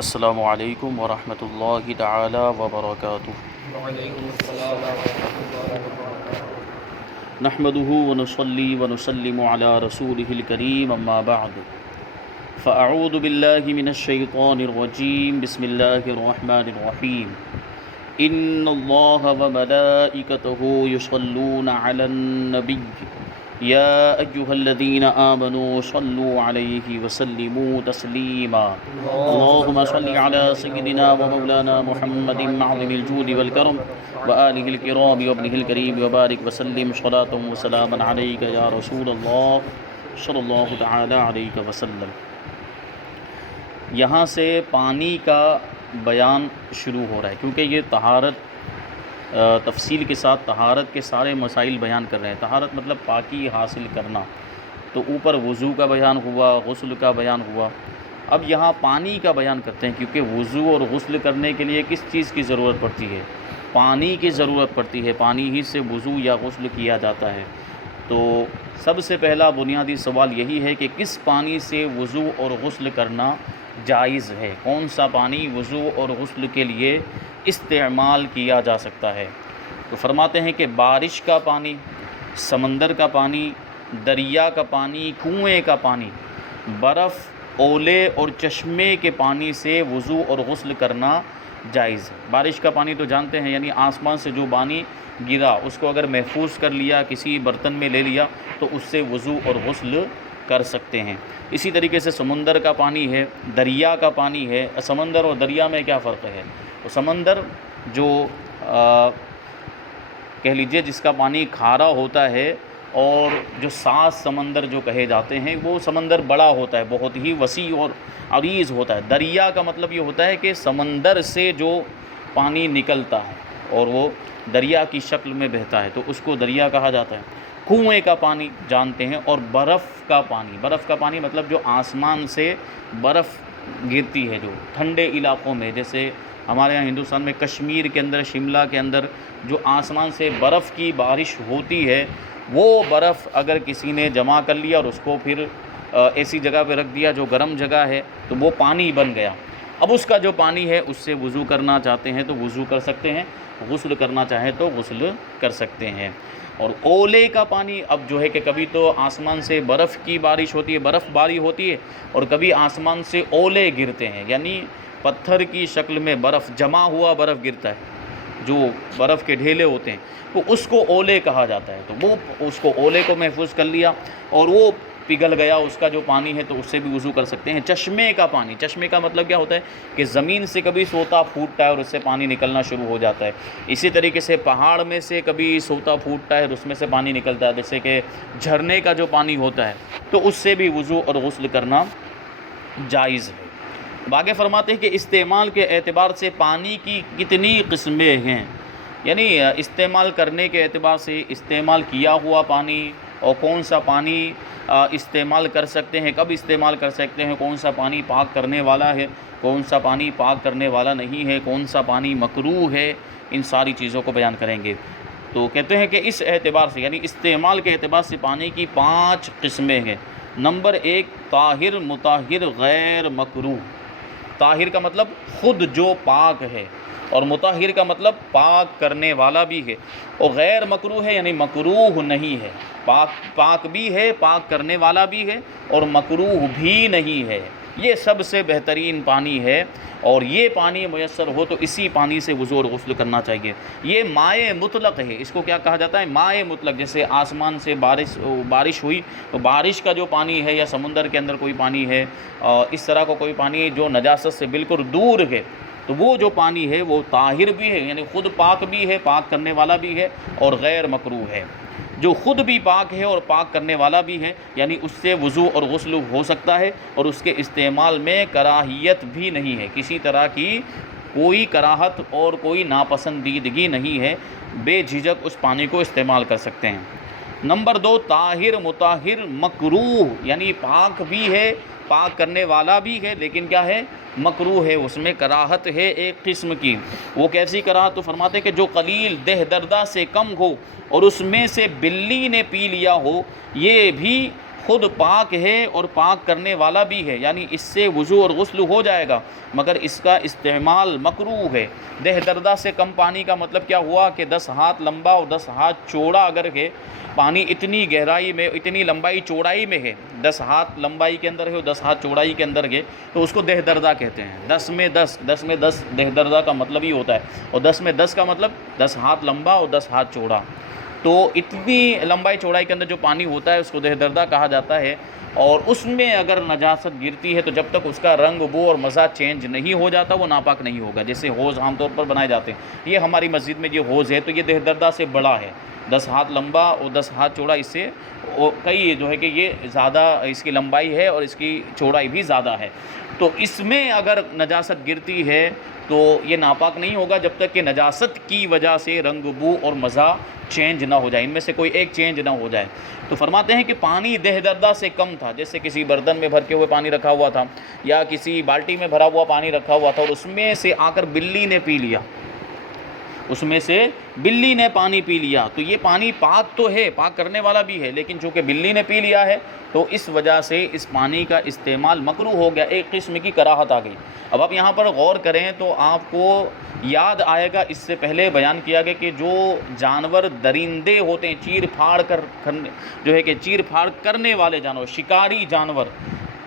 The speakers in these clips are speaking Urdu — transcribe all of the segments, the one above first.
السلام علیکم ورحمۃ اللہ تعالی وبرکاتہ۔ وعلیکم السلام ورحمۃ اللہ وبرکاتہ۔ نحمده ونصلي ونسلم على رسوله الكريم اما بعد فاعوذ باللہ من الشیطان الرجیم بسم اللہ الرحمن الرحیم ان اللہ وملائکته یصلون علی النبی یا ایہا الذین آمنوا صلوا علیہ وسلموا تسلیما اللہم صل علی سیدنا ومولانا محمد معظم الجود والکرم وآلہ الکرام وابنہ الکریم وبارک وسلم صلاۃ وسلاما علیک یا رسول اللہ صلی اللہ تعالی علیہ وسلم۔ یہاں سے پانی کا بیان شروع ہو رہا ہے کیونکہ یہ طہارت تفصیل کے ساتھ طہارت کے سارے مسائل بیان کر رہے ہیں۔ طہارت مطلب پاکی حاصل کرنا، تو اوپر وضو کا بیان ہوا، غسل کا بیان ہوا، اب یہاں پانی کا بیان کرتے ہیں کیونکہ وضو اور غسل کرنے کے لیے کس چیز کی ضرورت پڑتی ہے؟ پانی کی ضرورت پڑتی ہے، پانی ہی سے وضو یا غسل کیا جاتا ہے۔ تو سب سے پہلا بنیادی سوال یہی ہے کہ کس پانی سے وضو اور غسل کرنا جائز ہے، کون سا پانی وضو اور غسل کے لیے استعمال کیا جا سکتا ہے؟ تو فرماتے ہیں کہ بارش کا پانی، سمندر کا پانی، دریا کا پانی، کنویں کا پانی، برف، اولے اور چشمے کے پانی سے وضو اور غسل کرنا جائز ہے۔ بارش کا پانی تو جانتے ہیں، یعنی آسمان سے جو پانی گرا اس کو اگر محفوظ کر لیا، کسی برتن میں لے لیا تو اس سے وضو اور غسل کر سکتے ہیں۔ اسی طریقے سے سمندر کا پانی ہے، دریا کا پانی ہے۔ سمندر اور دریا میں کیا فرق ہے؟ تو سمندر جو کہہ لیجئے جس کا پانی کھارا ہوتا ہے، اور جو 7 سمندر جو کہے جاتے ہیں وہ سمندر بڑا ہوتا ہے، بہت ہی وسیع اور عریض ہوتا ہے۔ دریا کا مطلب یہ ہوتا ہے کہ سمندر سے جو پانی نکلتا ہے اور وہ دریا کی شکل میں بہتا ہے تو اس کو دریا کہا جاتا ہے۔ کنویں کا پانی جانتے ہیں، اور برف کا پانی، برف کا پانی مطلب جو آسمان سے برف گرتی ہے، جو ٹھنڈے علاقوں میں، جیسے ہمارے یہاں ہندوستان میں کشمیر کے اندر، شملہ کے اندر جو آسمان سے برف کی بارش ہوتی ہے، وہ برف اگر کسی نے جمع کر لیا اور اس کو پھر ایسی جگہ پہ رکھ دیا جو گرم جگہ ہے تو وہ پانی بن گیا۔ اب اس کا جو پانی ہے اس سے وضو کرنا چاہتے ہیں تو وضو کر سکتے ہیں، غسل کرنا چاہیں تو غسل کر سکتے ہیں۔ اور اولے کا پانی، اب جو ہے کہ کبھی تو آسمان سے برف کی بارش ہوتی ہے، برف باری ہوتی ہے، اور کبھی آسمان سے اولے گرتے ہیں، یعنی پتھر کی شکل میں برف، جمع ہوا برف گرتا ہے، جو برف کے ڈھیلے ہوتے ہیں، تو اس کو اولے کہا جاتا ہے۔ تو وہ اس کو اولے کو محفوظ کر لیا اور وہ پگھل گیا، اس کا جو پانی ہے تو اس سے بھی وضو کر سکتے ہیں۔ چشمے کا پانی، چشمے کا مطلب کیا ہوتا ہے کہ زمین سے کبھی سوتا پھوٹتا ہے اور اس سے پانی نکلنا شروع ہو جاتا ہے۔ اسی طریقے سے پہاڑ میں سے کبھی سوتا پھوٹتا ہے اور اس میں سے پانی نکلتا ہے، جیسے کہ جھرنے کا جو پانی ہوتا ہے، تو اس سے بھی وضو اور غسل کرنا جائز ہے۔ آگے فرماتے ہیں کہ استعمال کے اعتبار سے پانی کی کتنی قسمیں ہیں، یعنی استعمال کرنے کے اعتبار سے استعمال کیا ہوا پانی، اور کون سا پانی استعمال کر سکتے ہیں، کب استعمال کر سکتے ہیں، کون سا پانی پاک کرنے والا ہے، کون سا پانی پاک کرنے والا نہیں ہے، کون سا پانی مکروہ ہے، ان ساری چیزوں کو بیان کریں گے۔ تو کہتے ہیں کہ اس اعتبار سے، یعنی استعمال کے اعتبار سے پانی کی 5 قسمیں ہیں۔ نمبر 1، طاہر، مطہر، غیر مکروہ۔ طاہر کا مطلب خود جو پاک ہے، اور مطہر کا مطلب پاک کرنے والا بھی ہے، اور غیر مکروہ ہے یعنی مکروہ نہیں ہے، پاک بھی ہے، پاک کرنے والا بھی ہے، اور مکروہ بھی نہیں ہے۔ یہ سب سے بہترین پانی ہے، اور یہ پانی میسر ہو تو اسی پانی سے وضو اور غسل کرنا چاہیے۔ یہ مائع مطلق ہے، اس کو کیا کہا جاتا ہے؟ مائع مطلق۔ جیسے آسمان سے بارش ہوئی تو بارش کا جو پانی ہے، یا سمندر کے اندر کوئی پانی ہے، اس طرح کا کوئی پانی جو نجاست سے بالکل دور ہے، تو وہ جو پانی ہے وہ طاہر بھی ہے، یعنی خود پاک بھی ہے، پاک کرنے والا بھی ہے، اور غیر مکروہ ہے۔ جو خود بھی پاک ہے اور پاک کرنے والا بھی ہے، یعنی اس سے وضو اور غسل ہو سکتا ہے، اور اس کے استعمال میں کراہیت بھی نہیں ہے، کسی طرح کی کوئی کراہت اور کوئی ناپسندیدگی نہیں ہے، بے جھجک اس پانی کو استعمال کر سکتے ہیں۔ نمبر 2، طاہر، مطہر، مکروہ، یعنی پاک بھی ہے، پاک کرنے والا بھی ہے، لیکن کیا ہے؟ مکروہ ہے، اس میں کراہت ہے ایک قسم کی۔ وہ کیسی کراہت؟ تو فرماتے ہیں کہ جو قلیل دہ دردہ سے کم ہو اور اس میں سے بلی نے پی لیا ہو، یہ بھی خود پاک ہے اور پاک کرنے والا بھی ہے، یعنی اس سے وضو اور غسل ہو جائے گا، مگر اس کا استعمال مکروہ ہے۔ دہ دردہ سے کم پانی کا مطلب کیا ہوا کہ 10 ہاتھ لمبا اور 10 ہاتھ چوڑا اگر ہے پانی، اتنی گہرائی میں، اتنی لمبائی چوڑائی میں ہے، 10 ہاتھ لمبائی کے اندر ہے اور 10 ہاتھ چوڑائی کے اندر ہے، تو اس کو دہ دردہ کہتے ہیں۔ 10 میں 10 دہ دردہ کا مطلب ہی ہوتا ہے، اور 10 میں 10 کا مطلب 10 ہاتھ لمبا اور 10 ہاتھ چوڑا۔ تو اتنی لمبائی چوڑائی کے اندر جو پانی ہوتا ہے اس کو دہ دردہ کہا جاتا ہے، اور اس میں اگر نجاست گرتی ہے تو جب تک اس کا رنگ، بو اور مزہ چینج نہیں ہو جاتا وہ ناپاک نہیں ہوگا۔ جیسے حوض عام طور پر بنائے جاتے ہیں، یہ ہماری مسجد میں یہ حوض ہے تو یہ دہ دردہ سے بڑا ہے، 10 ہاتھ لمبا اور 10 ہاتھ چوڑا، اس سے کئی جو ہے کہ یہ زیادہ اس کی لمبائی ہے اور اس کی چوڑائی بھی زیادہ ہے۔ تو اس میں اگر نجاست گرتی ہے تو یہ ناپاک نہیں ہوگا جب تک کہ نجاست کی وجہ سے رنگ، بو اور مزہ چینج نہ ہو جائے، ان میں سے کوئی ایک چینج نہ ہو جائے۔ تو فرماتے ہیں کہ پانی دہ دردہ سے کم تھا، جیسے کسی برتن میں بھر کے ہوئے پانی رکھا ہوا تھا یا کسی بالٹی میں بھرا ہوا پانی رکھا ہوا تھا اور اس میں سے آ کر بلی نے پی لیا، اس میں سے بلی نے پانی پی لیا، تو یہ پانی پاک تو ہے، پاک کرنے والا بھی ہے، لیکن چونکہ بلی نے پی لیا ہے تو اس وجہ سے اس پانی کا استعمال مکروہ ہو گیا، ایک قسم کی کراہت آ گئی۔ اب آپ یہاں پر غور کریں تو آپ کو یاد آئے گا، اس سے پہلے بیان کیا گیا کہ جو جانور درندے ہوتے ہیں، چیر پھاڑ کر جو ہے کہ چیر پھاڑ کرنے والے جانور، شکاری جانور،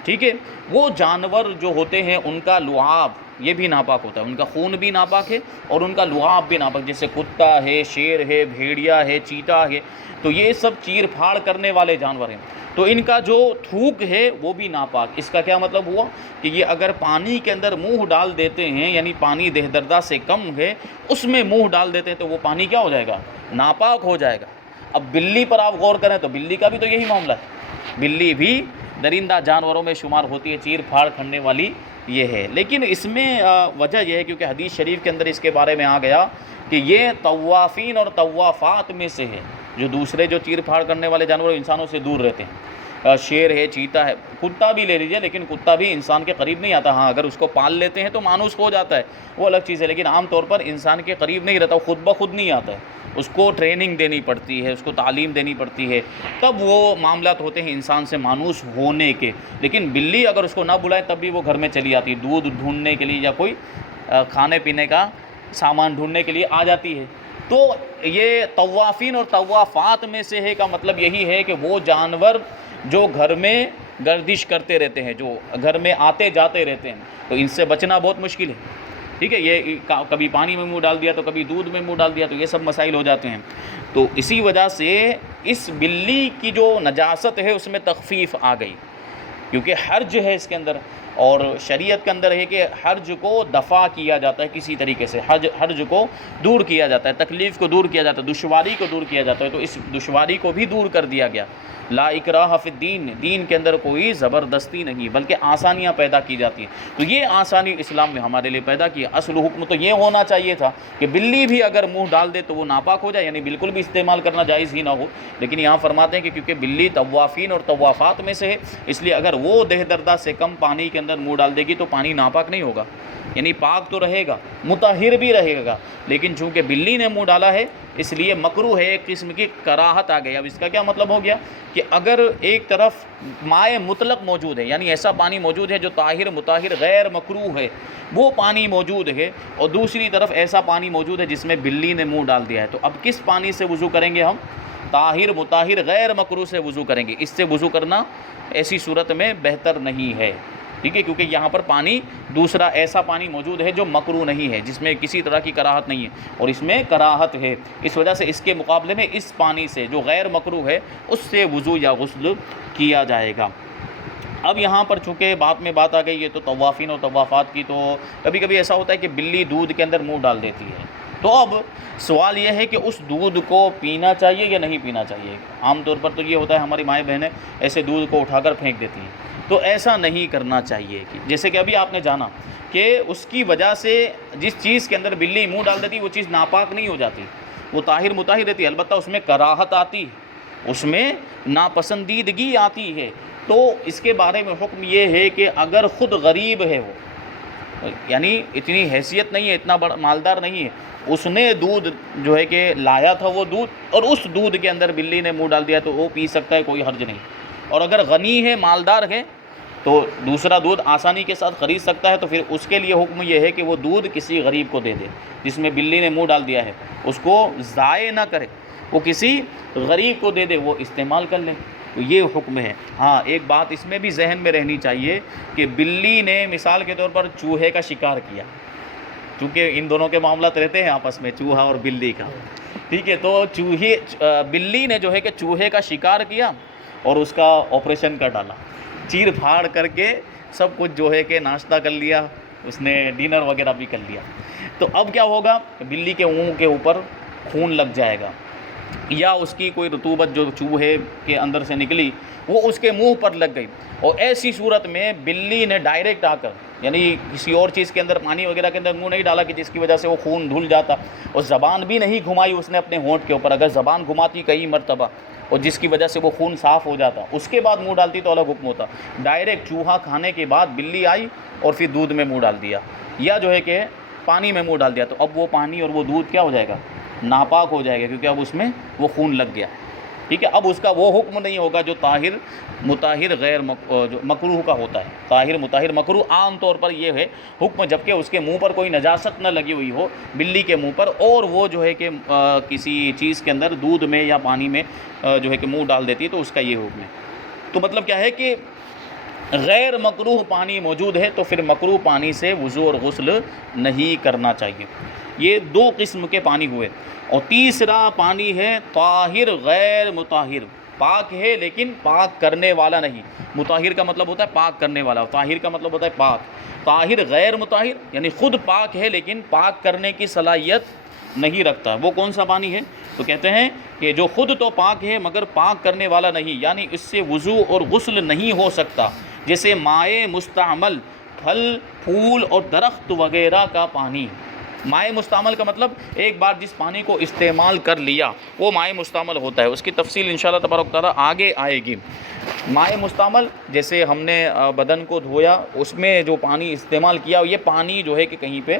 ٹھیک ہے، وہ جانور جو ہوتے ہیں ان کا لعاب یہ بھی ناپاک ہوتا ہے، ان کا خون بھی ناپاک ہے اور ان کا لعاب بھی ناپاک، جیسے کتا ہے، شیر ہے، بھیڑیا ہے، چیتا ہے، تو یہ سب چیر پھاڑ کرنے والے جانور ہیں، تو ان کا جو تھوک ہے وہ بھی ناپاک۔ اس کا کیا مطلب ہوا کہ یہ اگر پانی کے اندر منہ ڈال دیتے ہیں، یعنی پانی دہ دردہ سے کم ہے اس میں منہ ڈال دیتے ہیں تو وہ پانی کیا ہو جائے گا؟ ناپاک ہو جائے گا۔ اب بلی پر آپ غور کریں تو بلی کا بھی تو یہی معاملہ ہے، بلی بھی درندہ جانوروں میں شمار ہوتی ہے، چیر پھاڑ کرنے والی یہ ہے، لیکن اس میں وجہ یہ ہے کیونکہ حدیث شریف کے اندر اس کے بارے میں آ گیا کہ یہ طوافین اور طوافات میں سے ہے، جو دوسرے جو چیر پھاڑ کرنے والے جانور انسانوں سے دور رہتے ہیں، شیر ہے، چیتا ہے، کتا بھی لے لیجئے، لیکن کتا بھی انسان کے قریب نہیں آتا، ہاں اگر اس کو پال لیتے ہیں تو مانوس ہو جاتا ہے، وہ الگ چیز ہے، لیکن عام طور پر انسان کے قریب نہیں رہتا، خود بخود نہیں آتا ہے، اس کو ٹریننگ دینی پڑتی ہے، اس کو تعلیم دینی پڑتی ہے، تب وہ معاملات ہوتے ہیں انسان سے مانوس ہونے کے۔ لیکن بلی اگر اس کو نہ بلائے تب بھی وہ گھر میں چلی آتی ہے، دودھ ڈھونڈنے کے لیے یا کوئی کھانے پینے کا سامان ڈھونڈنے کے لیے آ جاتی ہے۔ تو یہ طوافین اور طوافات میں سے ہے کا مطلب یہی ہے کہ وہ جانور جو گھر میں گردش کرتے رہتے ہیں، جو گھر میں آتے جاتے رہتے ہیں، تو ان سے بچنا بہت مشکل ہے، ٹھیک ہے، یہ کبھی پانی میں منہ ڈال دیا تو کبھی دودھ میں منہ ڈال دیا تو یہ سب مسائل ہو جاتے ہیں۔ تو اسی وجہ سے اس بلی کی جو نجاست ہے اس میں تخفیف آ گئی، کیونکہ حرج ہے اس کے اندر، اور شریعت کے اندر ہے کہ حرج کو دفع کیا جاتا ہے کسی طریقے سے، حرج کو دور کیا جاتا ہے، تکلیف کو دور کیا جاتا ہے، دشواری کو دور کیا جاتا ہے، تو اس دشواری کو بھی دور کر دیا گیا۔ لا اکراہ فی الدین، دین کے اندر کوئی زبردستی نہیں بلکہ آسانیاں پیدا کی جاتی ہیں، تو یہ آسانی اسلام میں ہمارے لیے پیدا کی ہے۔ اصل حکم تو یہ ہونا چاہیے تھا کہ بلی بھی اگر منہ ڈال دے تو وہ ناپاک ہو جائے، یعنی بالکل بھی استعمال کرنا جائز ہی نہ ہو، لیکن یہاں فرماتے ہیں کہ کیونکہ بلی طوافین اور طوافات میں سے ہے، اس لیے اگر وہ دہ دردہ سے کم پانی کے اندر منہ ڈال دے گی تو پانی ناپاک نہیں ہوگا، یعنی پاک تو رہے گا، مطہر بھی رہے گا، لیکن چونکہ بلی نے منہ ڈالا ہے اس لیے مکروہ ہے، ایک قسم کی کراہت آ گئی۔ اب اس کا کیا مطلب ہو گیا کہ اگر ایک طرف مائع مطلق موجود ہے، یعنی ایسا پانی موجود ہے جو طاہر مطہر غیر مکروہ ہے، وہ پانی موجود ہے، اور دوسری طرف ایسا پانی موجود ہے جس میں بلی نے منہ ڈال دیا ہے، تو اب کس پانی سے وضو کریں گے ہم؟ طاہر مطہر غیر مکروہ سے وضو کریں گے۔ اس سے وضو کرنا ایسی صورت میں بہتر نہیں ہے، ٹھیک ہے، کیونکہ یہاں پر پانی دوسرا ایسا پانی موجود ہے جو مکروہ نہیں ہے، جس میں کسی طرح کی کراہت نہیں ہے، اور اس میں کراہت ہے، اس وجہ سے اس کے مقابلے میں اس پانی سے جو غیر مکروہ ہے اس سے وضو یا غسل کیا جائے گا۔ اب یہاں پر چونکہ بات آ گئی ہے تو طوافین اور طوافات کی، تو کبھی کبھی ایسا ہوتا ہے کہ بلی دودھ کے اندر منہ ڈال دیتی ہے، تو اب سوال یہ ہے کہ اس دودھ کو پینا چاہیے یا نہیں پینا چاہیے۔ عام طور پر تو یہ ہوتا ہے ہماری مائیں بہنیں ایسے دودھ کو اٹھا کر پھینک دیتی ہیں، تو ایسا نہیں کرنا چاہیے، جیسے کہ ابھی آپ نے جانا کہ اس کی وجہ سے جس چیز کے اندر بلی منہ ڈال دیتی وہ چیز ناپاک نہیں ہو جاتی، وہ طاہر مطہر رہتی ہے، البتہ اس میں کراہت آتی ہے، اس میں ناپسندیدگی آتی ہے۔ تو اس کے بارے میں حکم یہ ہے کہ اگر خود غریب ہے وہ، یعنی اتنی حیثیت نہیں ہے، اتنا بڑا مالدار نہیں ہے، اس نے دودھ جو ہے کہ لایا تھا وہ دودھ، اور اس دودھ کے اندر بلی نے منہ ڈال دیا تو وہ پی سکتا ہے، کوئی حرج نہیں، اور اگر غنی ہے مالدار ہے تو دوسرا دودھ آسانی کے ساتھ خرید سکتا ہے، تو پھر اس کے لیے حکم یہ ہے کہ وہ دودھ کسی غریب کو دے دے، جس میں بلی نے منہ ڈال دیا ہے اس کو ضائع نہ کرے، وہ کسی غریب کو دے دے، وہ استعمال کر لے، تو یہ حکم ہے۔ ہاں ایک بات اس میں بھی ذہن میں رہنی چاہیے کہ بلی نے مثال کے طور پر چوہے کا شکار کیا، چونکہ ان دونوں کے معاملات رہتے ہیں آپس میں، چوہا اور بلی کا، ٹھیک ہے، تو بلی نے جو ہے کہ چوہے کا شکار کیا اور اس کا آپریشن کر ڈالا، چیر پھاڑ کر کے سب کچھ جو ہے کہ ناشتہ کر لیا، اس نے ڈنر وغیرہ بھی کر لیا، تو اب کیا ہوگا، بلی کے منہ کے اوپر خون لگ جائے گا، یا اس کی کوئی رطوبت جو چوہے کے اندر سے نکلی وہ اس کے منہ پر لگ گئی، اور ایسی صورت میں بلی نے ڈائریکٹ آ کر، یعنی کسی اور چیز کے اندر، پانی وغیرہ کے اندر منہ نہیں ڈالا کہ جس کی وجہ سے وہ خون دھل جاتا، اور زبان بھی نہیں گھمائی اس نے اپنے ہونٹ کے اوپر، اگر زبان گھماتی کئی مرتبہ اور جس کی وجہ سے وہ خون صاف ہو جاتا، اس کے بعد منہ ڈالتی تو الگ حکم ہوتا، ڈائریکٹ چوہا کھانے کے بعد بلی آئی اور پھر دودھ میں منہ ڈال دیا، یا جو ہے کہ پانی میں منہ ڈال دیا، تو اب وہ پانی اور وہ دودھ کیا ہو جائے گا، ناپاک ہو جائے گا، کیونکہ اب اس میں وہ خون لگ گیا ہے، ٹھیک ہے۔ اب اس کا وہ حکم نہیں ہوگا جو طاہر مطہر غیر جو مکروہ کا ہوتا ہے، طاہر مطہر مکروہ عام طور پر یہ ہے حکم، جبکہ اس کے منہ پر کوئی نجاست نہ لگی ہوئی ہو بلی کے منہ پر، اور وہ جو ہے کہ کسی چیز کے اندر دودھ میں یا پانی میں جو ہے کہ منہ ڈال دیتی ہے، تو اس کا یہ حکم ہے۔ تو مطلب کیا ہے کہ غیر مکروہ پانی موجود ہے تو پھر مکروہ پانی سے وضو اور غسل نہیں کرنا چاہیے۔ یہ دو قسم کے پانی ہوئے، اور تیسرا پانی ہے طاہر غیر مطہر، پاک ہے لیکن پاک کرنے والا نہیں، مطہر کا مطلب ہوتا ہے پاک کرنے والا، طاہر کا مطلب ہوتا ہے پاک، طاہر غیر مطہر یعنی خود پاک ہے لیکن پاک کرنے کی صلاحیت نہیں رکھتا، وہ کون سا پانی ہے؟ تو کہتے ہیں کہ جو خود تو پاک ہے مگر پاک کرنے والا نہیں، یعنی اس سے وضو اور غسل نہیں ہو سکتا، جیسے مائع مستعمل، پھل پھول اور درخت وغیرہ کا پانی۔ مائع مستعمل کا مطلب ایک بار جس پانی کو استعمال کر لیا وہ مائع مستعمل ہوتا ہے، اس کی تفصیل انشاءاللہ تبارک و تعالیٰ آگے آئے گی۔ مائع مستعمل جیسے ہم نے بدن کو دھویا، اس میں جو پانی استعمال کیا، یہ پانی جو ہے کہ کہیں پہ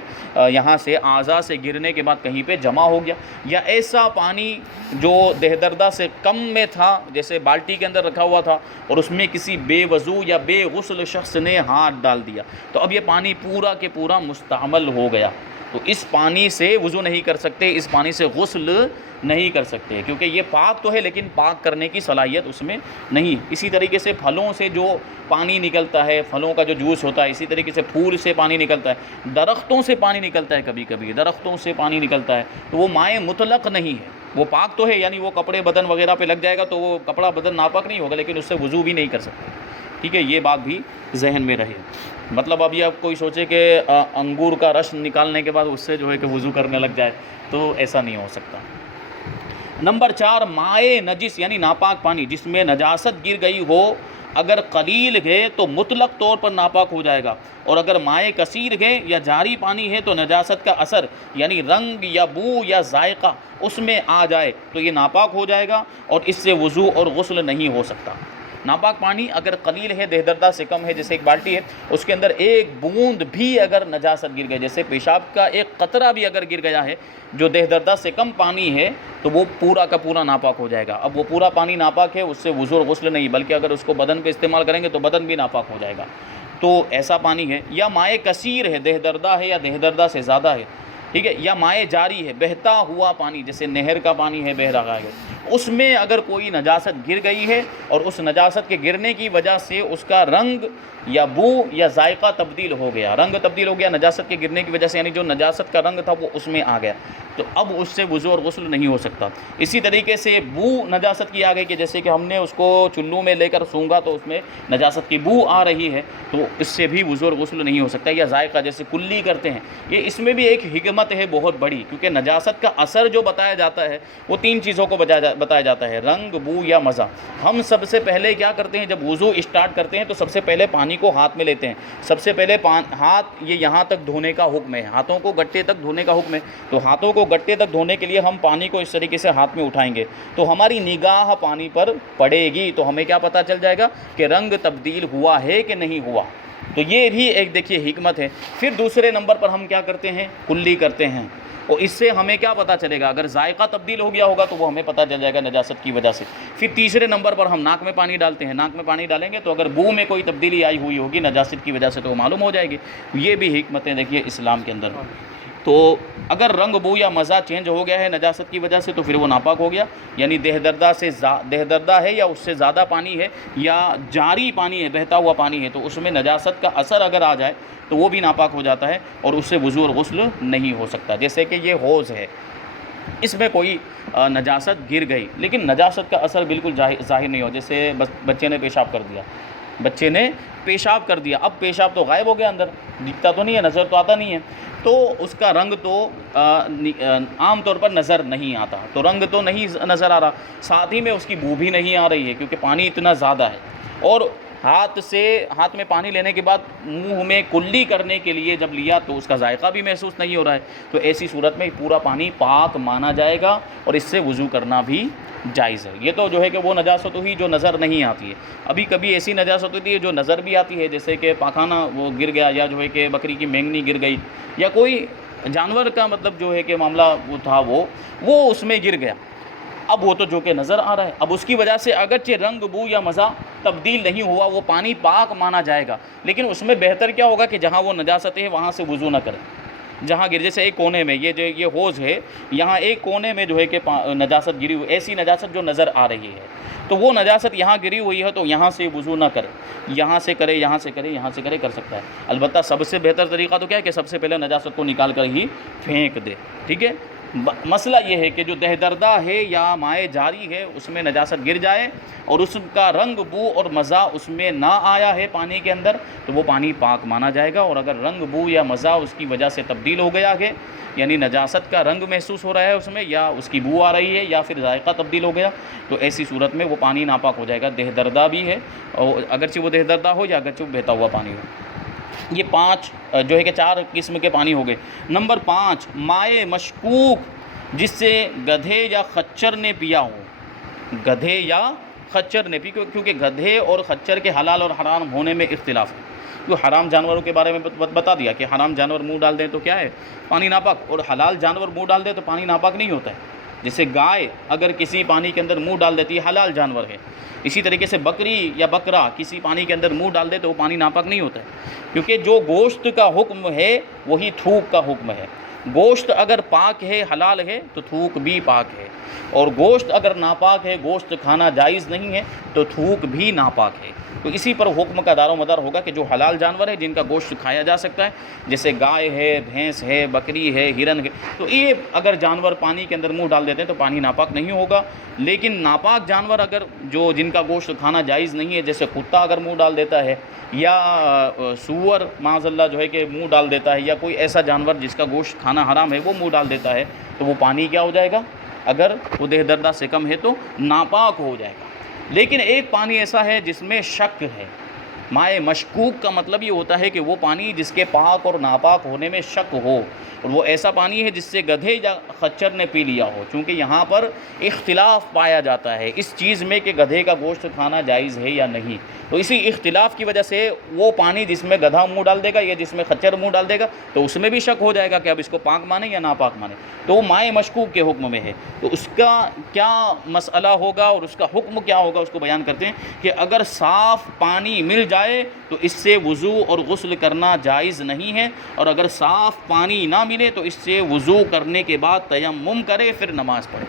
یہاں سے اعضاء سے گرنے کے بعد کہیں پہ جمع ہو گیا، یا ایسا پانی جو دہدردہ سے کم میں تھا، جیسے بالٹی کے اندر رکھا ہوا تھا اور اس میں کسی بے وضو یا بے غسل شخص نے ہاتھ ڈال دیا، تو اب یہ پانی پورا کے پورا مستعمل ہو گیا، تو اس پانی سے وضو نہیں کر سکتے، اس پانی سے غسل نہیں کر سکتے، کیونکہ یہ پاک تو ہے لیکن پاک کرنے کی صلاحیت اس میں نہیں۔ اسی طریقے سے پھلوں سے جو پانی نکلتا ہے، پھلوں کا جو جوس ہوتا ہے، اسی طریقے سے پھول سے پانی نکلتا ہے، درختوں سے پانی نکلتا ہے، کبھی کبھی درختوں سے پانی نکلتا ہے، تو وہ مائع مطلق نہیں ہے، وہ پاک تو ہے، یعنی وہ کپڑے بدن وغیرہ پہ لگ جائے گا تو وہ کپڑا بدن ناپاک نہیں ہوگا، لیکن اس سے وضو بھی نہیں کر سکتے، ٹھیک ہے، یہ بات بھی ذہن میں رہے۔ مطلب ابھی آپ کوئی سوچے کہ انگور کا رس نکالنے کے بعد اس سے جو ہے کہ وضو کرنے لگ جائے، تو ایسا نہیں ہو سکتا۔ نمبر 4، مائع نجس یعنی ناپاک پانی جس میں نجاست گر گئی ہو، اگر قلیل ہے تو مطلق طور پر ناپاک ہو جائے گا، اور اگر مائع کثیر ہے یا جاری پانی ہے تو نجاست کا اثر یعنی رنگ یا بو یا ذائقہ اس میں آ جائے تو یہ ناپاک ہو جائے گا، اور اس سے وضو اور غسل نہیں ہو سکتا۔ ناپاک پانی اگر قلیل ہے، دہدردہ سے کم ہے، جیسے ایک بالٹی ہے، اس کے اندر ایک بوند بھی اگر نجاست گر گئی، جیسے پیشاب کا ایک قطرہ بھی اگر گر گیا ہے جو دہدردہ سے کم پانی ہے، تو وہ پورا کا پورا ناپاک ہو جائے گا۔ اب وہ پورا پانی ناپاک ہے، اس سے وضو اور غسل نہیں، بلکہ اگر اس کو بدن پہ استعمال کریں گے تو بدن بھی ناپاک ہو جائے گا، تو ایسا پانی ہے۔ یا مائع کثیر ہے، دہدردہ ہے یا دہدردہ سے زیادہ ہے، ٹھیک ہے، یا مائع جاری ہے، بہتا ہوا پانی، جیسے نہر کا پانی ہے، بہہ رہا ہے، اس میں اگر کوئی نجاست گر گئی ہے اور اس نجاست کے گرنے کی وجہ سے اس کا رنگ یا بو یا ذائقہ تبدیل ہو گیا، رنگ تبدیل ہو گیا نجاست کے گرنے کی وجہ سے، یعنی جو نجاست کا رنگ تھا وہ اس میں آ گیا، تو اب اس سے وضو اور غسل نہیں ہو سکتا۔ اسی طریقے سے بو نجاست کی آ گئی کہ جیسے کہ ہم نے اس کو چلو میں لے کر سونگا تو اس میں نجاست کی بو آ رہی ہے، تو اس سے بھی وضو اور غسل نہیں ہو سکتا۔ یا ذائقہ جیسے کلی کرتے ہیں، یہ اس میں بھی ایک حکمت ہے بہت بڑی، کیونکہ نجاست کا اثر جو بتایا جاتا ہے وہ 3 چیزوں کو بتایا جاتا ہے، رنگ، بو یا مزہ۔ ہم سب سے پہلے کیا کرتے ہیں، جب وضو اسٹارٹ کرتے ہیں تو سب سے پہلے پانی کو ہاتھ میں لیتے ہیں، سب سے پہلے ہاتھ یہ یہاں تک دھونے کا حکم ہے، ہاتھوں کو گٹے تک دھونے کا حکم ہے، تو ہاتھوں کو گٹے تک دھونے کے لیے ہم پانی کو اس طریقے سے ہاتھ میں اٹھائیں گے تو ہماری نگاہ پانی پر پڑے گی، تو ہمیں کیا پتہ چل جائے گا کہ رنگ تبدیل ہوا ہے کہ نہیں ہوا، تو یہ بھی ایک دیکھیے حکمت ہے۔ پھر دوسرے نمبر پر ہم کیا کرتے ہیں؟ کلی کرتے ہیں، اور اس سے ہمیں کیا پتہ چلے گا؟ اگر ذائقہ تبدیل ہو گیا ہوگا تو وہ ہمیں پتہ چل جائے گا نجاست کی وجہ سے۔ پھر تیسرے نمبر پر ہم ناک میں پانی ڈالتے ہیں، ناک میں پانی ڈالیں گے تو اگر بو میں کوئی تبدیلی آئی ہوئی ہوگی نجاست کی وجہ سے تو وہ معلوم ہو جائے گی۔ یہ بھی حکمتیں دیکھیے اسلام کے اندر۔ تو اگر رنگ بو یا مزہ چینج ہو گیا ہے نجاست کی وجہ سے تو پھر وہ ناپاک ہو گیا، یعنی دہ دردہ ہے یا اس سے زیادہ پانی ہے یا جاری پانی ہے، بہتا ہوا پانی ہے، تو اس میں نجاست کا اثر اگر آ جائے تو وہ بھی ناپاک ہو جاتا ہے اور اس سے وضو اور غسل نہیں ہو سکتا۔ جیسے کہ یہ حوض ہے، اس میں کوئی نجاست گر گئی لیکن نجاست کا اثر بالکل ظاہر نہیں ہو، جیسے بچے نے پیشاب کر دیا، بچے نے پیشاب کر دیا، اب پیشاب تو غائب ہو گیا، اندر دکھتا تو نہیں ہے، نظر تو آتا نہیں ہے، تو اس کا رنگ تو عام طور پر نظر نہیں آتا، تو رنگ تو نہیں نظر آ رہا، ساتھ ہی میں اس کی بو بھی نہیں آ رہی ہے کیونکہ پانی اتنا زیادہ ہے، اور ہاتھ میں پانی لینے کے بعد منہ میں کلی کرنے کے لیے جب لیا تو اس کا ذائقہ بھی محسوس نہیں ہو رہا ہے، تو ایسی صورت میں پورا پانی پاک مانا جائے گا اور اس سے وضو کرنا بھی جائز ہے۔ یہ تو جو ہے کہ وہ نجاست ہوئی جو نظر نہیں آتی ہے۔ ابھی کبھی ایسی نجاست ہوتی ہے جو نظر بھی آتی ہے، جیسے کہ پاخانہ وہ گر گیا، یا جو ہے کہ بکری کی مینگنی گر گئی، یا کوئی جانور کا مطلب جو ہے کہ معاملہ وہ تھا وہ اس میں گر گیا، اب وہ تو جو کہ نظر آ رہا ہے، اب اس کی وجہ سے اگرچہ رنگ بو یا مزہ تبدیل نہیں ہوا، وہ پانی پاک مانا جائے گا، لیکن اس میں بہتر کیا ہوگا کہ جہاں وہ نجاست ہے وہاں سے وضو نہ کریں، جہاں گر، جیسے ایک کونے میں یہ حوض ہے، یہاں ایک کونے میں جو ہے کہ نجاست گری ہوئی، ایسی نجاست جو نظر آ رہی ہے، تو وہ نجاست یہاں گری ہوئی ہے تو یہاں سے وضو نہ کرے، یہاں سے کرے، یہاں سے کرے، یہاں سے کرے، کر سکتا ہے۔ البتہ سب سے بہتر طریقہ تو کیا ہے کہ سب سے پہلے نجاست کو نکال کر ہی پھینک دے، ٹھیک ہے۔ مسئلہ یہ ہے کہ جو دہ دردہ ہے یا مائع جاری ہے اس میں نجاست گر جائے اور اس کا رنگ بو اور مزہ اس میں نہ آیا ہے پانی کے اندر تو وہ پانی پاک مانا جائے گا، اور اگر رنگ بو یا مزہ اس کی وجہ سے تبدیل ہو گیا ہے، یعنی نجاست کا رنگ محسوس ہو رہا ہے اس میں، یا اس کی بو آ رہی ہے، یا پھر ذائقہ تبدیل ہو گیا، تو ایسی صورت میں وہ پانی ناپاک ہو جائے گا، دہ دردہ بھی ہے، اور اگرچہ وہ دہ دردہ ہو یا اگرچہ وہ بہتا ہوا پانی ہو۔ یہ 5 جو ہے کہ 4 قسم کے پانی ہو گئے۔ نمبر 5 مائع مشکوک، جس سے گدھے یا خچر نے پیا ہو، گدھے یا خچر نے پی، کیونکہ گدھے اور خچر کے حلال اور حرام ہونے میں اختلاف ہے۔ جو حرام جانوروں کے بارے میں بتا دیا کہ حرام جانور منہ ڈال دیں تو کیا ہے؟ پانی ناپاک، اور حلال جانور منہ ڈال دیں تو پانی ناپاک نہیں ہوتا ہے۔ جیسے گائے اگر کسی پانی کے اندر منہ ڈال دیتی ہے، حلال جانور ہے، اسی طریقے سے بکری یا بکرا کسی پانی کے اندر منہ ڈال دے تو وہ پانی ناپاک نہیں ہوتا ہے، کیونکہ جو گوشت کا حکم ہے وہی تھوک کا حکم ہے۔ گوشت اگر پاک ہے، حلال ہے، تو تھوک بھی پاک ہے، اور گوشت اگر ناپاک ہے، گوشت کھانا جائز نہیں ہے، تو تھوک بھی ناپاک ہے۔ تو اسی پر حکم کا دار و مدار ہوگا کہ جو حلال جانور ہے جن کا گوشت کھایا جا سکتا ہے، جیسے گائے ہے، بھینس ہے، بکری ہے، ہرن ہے، تو یہ اگر جانور پانی کے اندر منہ ڈال دیتے ہیں تو پانی ناپاک نہیں ہوگا۔ لیکن ناپاک جانور اگر جن کا گوشت کھانا جائز نہیں ہے، جیسے کتا اگر منہ ڈال دیتا ہے، یا سور معاذ اللہ جو ہے کہ منہ ڈال دیتا ہے، یا کوئی ایسا جانور جس کا گوشت کھانا حرام ہے وہ منہ ڈال دیتا ہے، تو وہ پانی کیا ہو جائے گا؟ اگر وہ دہ دردہ سے کم ہے تو ناپاک ہو جائے گا۔ لیکن ایک پانی ایسا ہے جس میں شک ہے۔ مائع مشکوک کا مطلب یہ ہوتا ہے کہ وہ پانی جس کے پاک اور ناپاک ہونے میں شک ہو، اور وہ ایسا پانی ہے جس سے گدھے یا خچر نے پی لیا ہو، چونکہ یہاں پر اختلاف پایا جاتا ہے اس چیز میں کہ گدھے کا گوشت کھانا جائز ہے یا نہیں، تو اسی اختلاف کی وجہ سے وہ پانی جس میں گدھا منہ ڈال دے گا یا جس میں خچر منہ ڈال دے گا تو اس میں بھی شک ہو جائے گا کہ اب اس کو پاک مانے یا ناپاک مانے، تو وہ مائع مشکوک کے حکم میں ہے۔ تو اس کا کیا مسئلہ ہوگا اور اس کا حکم کیا ہوگا اس کو بیان کرتے ہیں کہ اگر صاف پانی مل جائے تو اس سے وضو اور غسل کرنا جائز نہیں ہے، اور اگر صاف پانی نہ ملے تو اس سے وضو کرنے کے بعد تیمم کرے، پھر نماز پڑھے۔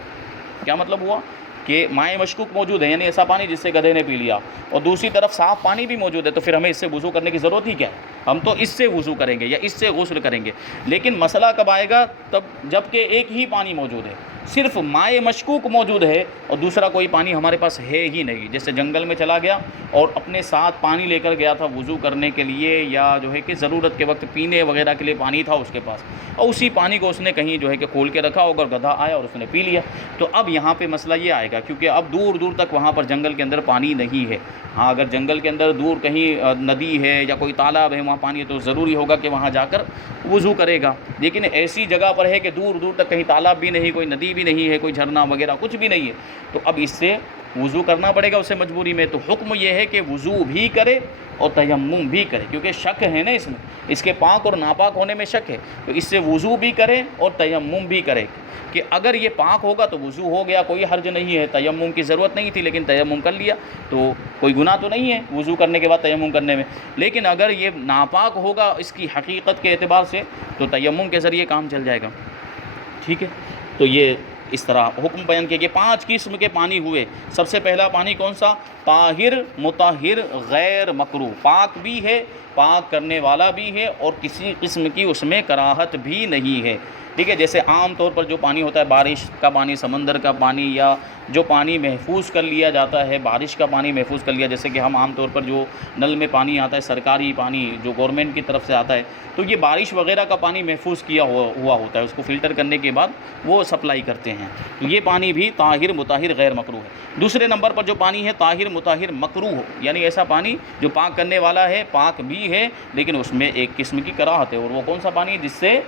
کیا مطلب ہوا کہ مائع مشکوک موجود ہے، یعنی ایسا پانی جس سے گدھے نے پی لیا، اور دوسری طرف صاف پانی بھی موجود ہے، تو پھر ہمیں اس سے وضو کرنے کی ضرورت ہی کیا ہے؟ ہم تو اس سے وضو کریں گے یا اس سے غسل کریں گے۔ لیکن مسئلہ کب آئے گا؟ تب جب کہ ایک ہی پانی موجود ہے، صرف مائع مشکوک موجود ہے اور دوسرا کوئی پانی ہمارے پاس ہے ہی نہیں، جیسے جنگل میں چلا گیا اور اپنے ساتھ پانی لے کر گیا تھا وضو کرنے کے لیے، یا جو ہے کہ ضرورت کے وقت پینے وغیرہ کے لیے پانی تھا اس کے پاس، اور اسی پانی کو اس نے کہیں جو ہے کہ کھول کے رکھا ہوگا اور گدھا آیا اور اس نے پی لیا، تو اب یہاں پہ مسئلہ یہ آئے گا کیونکہ اب دور دور تک وہاں پر جنگل کے اندر پانی نہیں ہے۔ ہاں اگر جنگل کے اندر دور کہیں ندی ہے یا کوئی تالاب ہے وہاں پانی ہے تو ضروری ہوگا کہ وہاں جا کر وضو کرے گا، لیکن ایسی جگہ پر ہے کہ دور دور تک کہیں تالاب بھی نہیں، کوئی ندی بھی نہیں ہے، کوئی جھرنا وغیرہ کچھ بھی نہیں ہے، تو اب اس سے وضو کرنا پڑے گا اسے مجبوری میں، تو حکم یہ ہے کہ وضو بھی کرے اور تیمم بھی کرے، کیونکہ شک ہے نا اس میں، اس کے پاک اور ناپاک ہونے میں شک ہے، تو اس سے وضو بھی کرے اور تیمم بھی کرے کہ اگر یہ پاک ہوگا تو وضو ہو گیا، کوئی حرج نہیں ہے، تیمم کی ضرورت نہیں تھی لیکن تیمم کر لیا تو کوئی گناہ تو نہیں ہے وضو کرنے کے بعد تیمم کرنے میں، لیکن اگر یہ ناپاک ہوگا اس کی حقیقت کے اعتبار سے تو تیمم کے ذریعے کام چل جائے گا، ٹھیک ہے۔ تو یہ اس طرح حکم بیان کیا کہ 5 قسم کے پانی ہوئے۔ سب سے پہلا پانی کون سا؟ طاہر، مطہر، غیر مکروہ، پاک بھی ہے، پاک کرنے والا بھی ہے اور کسی قسم کی اس میں کراہت بھی نہیں ہے، ٹھیک ہے۔ جیسے عام طور پر جو پانی ہوتا ہے، بارش کا پانی، سمندر کا پانی، یا جو پانی محفوظ کر لیا جاتا ہے، بارش کا پانی محفوظ کر لیا، جیسے کہ ہم عام طور پر جو نل میں پانی آتا ہے، سرکاری پانی جو گورنمنٹ کی طرف سے آتا ہے، تو یہ بارش وغیرہ کا پانی محفوظ کیا ہوا ہوتا ہے، اس کو فلٹر کرنے کے بعد وہ سپلائی کرتے ہیں، تو یہ پانی بھی طاہر، مطہر، غیر مکروہ ہے۔ دوسرے نمبر پر جو پانی ہے طاہر، مطہر، مکروہ، یعنی ایسا پانی جو پاک کرنے والا ہے، پاک بھی ہے لیکن اس میں ایک قسم کی کراہت ہے، اور وہ کون سا پانی؟ جس سے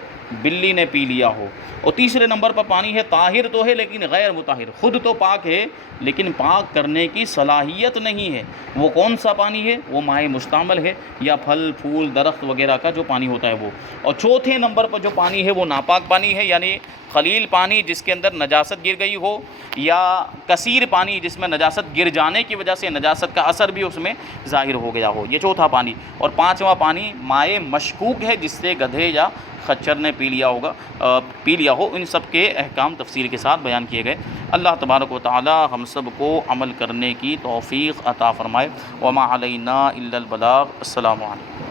بلی نے پی لیا ہو۔ اور تیسرے نمبر پر پانی ہے طاہر تو ہے لیکن غیر مطہر، خود تو پاک ہے لیکن پاک کرنے کی صلاحیت نہیں ہے، وہ کون سا پانی ہے؟ وہ مائع مستعمل ہے، یا پھل پھول درخت وغیرہ کا جو پانی ہوتا ہے وہ۔ اور چوتھے نمبر پر جو پانی ہے وہ ناپاک پانی ہے، یعنی قلیل پانی جس کے اندر نجاست گر گئی ہو، یا کثیر پانی جس میں نجاست گر جانے کی وجہ سے نجاست کا اثر بھی اس میں ظاہر ہو گیا ہو، یہ چوتھا پانی۔ اور پانچواں پانی مائع مشکوک ہے، جس سے گدھے یا خچر نے پی لیا ہو۔ ان سب کے احکام تفصیل کے ساتھ بیان کیے گئے۔ اللہ تبارک و تعالی ہم سب کو عمل کرنے کی توفیق عطا فرمائے۔ وما علینا الا البلاغ۔ السلام علیکم۔